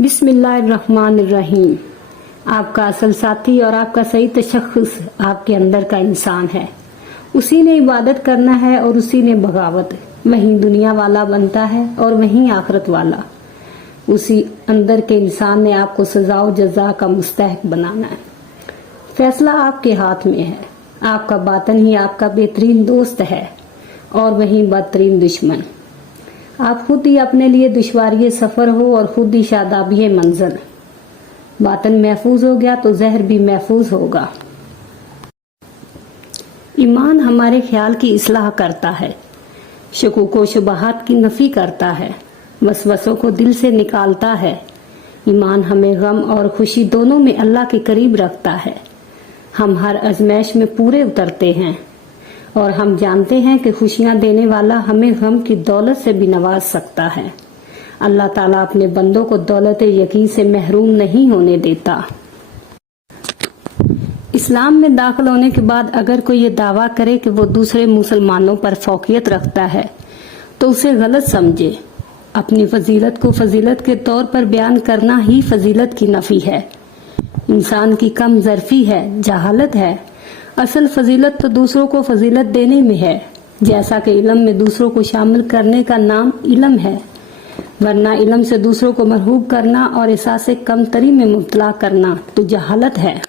बिस्मिल्लाहिर्रहमानिर्रहीम। आपका असल साथी और आपका सही तशख्खुस आपके अंदर का इंसान है। उसी ने इबादत करना है और उसी ने बगावत। वहीं दुनिया वाला बनता है और वहीं आखिरत वाला। उसी अंदर के इंसान ने आपको सजा और जजा का मुस्तहक बनाना है। फैसला आपके हाथ में है। आपका बातन ही आपका बेहतरीन दोस्त है और वहीं बदतरीन दुश्मन। आप खुद ही अपने लिए दुश्वारी सफर हो और खुद ही शादाबी मंजर। बातन महफूज हो गया तो जहर भी महफूज होगा। ईमान हमारे ख्याल की इस्लाह करता है, शकूक व शुबहात की नफी करता है, वसवसों को दिल से निकालता है। ईमान हमें गम और खुशी दोनों में अल्लाह के करीब रखता है। हम हर आजमाइश में पूरे उतरते हैं और हम जानते हैं कि खुशियां देने वाला हमें गम की दौलत से भी नवाज सकता है। अल्लाह ताला अपने बंदों को दौलत यकीन से महरूम नहीं होने देता। इस्लाम में दाखिल होने के बाद अगर कोई ये दावा करे कि वो दूसरे मुसलमानों पर फौकियत रखता है तो उसे गलत समझे। अपनी फजीलत को फजीलत के तौर पर बयान करना ही फजीलत की नफी है। इंसान की कम ज़र्फी है, जहालत है। असल फजीलत तो दूसरों को फजीलत देने में है, जैसा कि इल्म में दूसरों को शामिल करने का नाम इल्म है। वरना इल्म से दूसरों को मरहूब करना और एहसास कमतरी में मुब्तला करना तो जहालत है।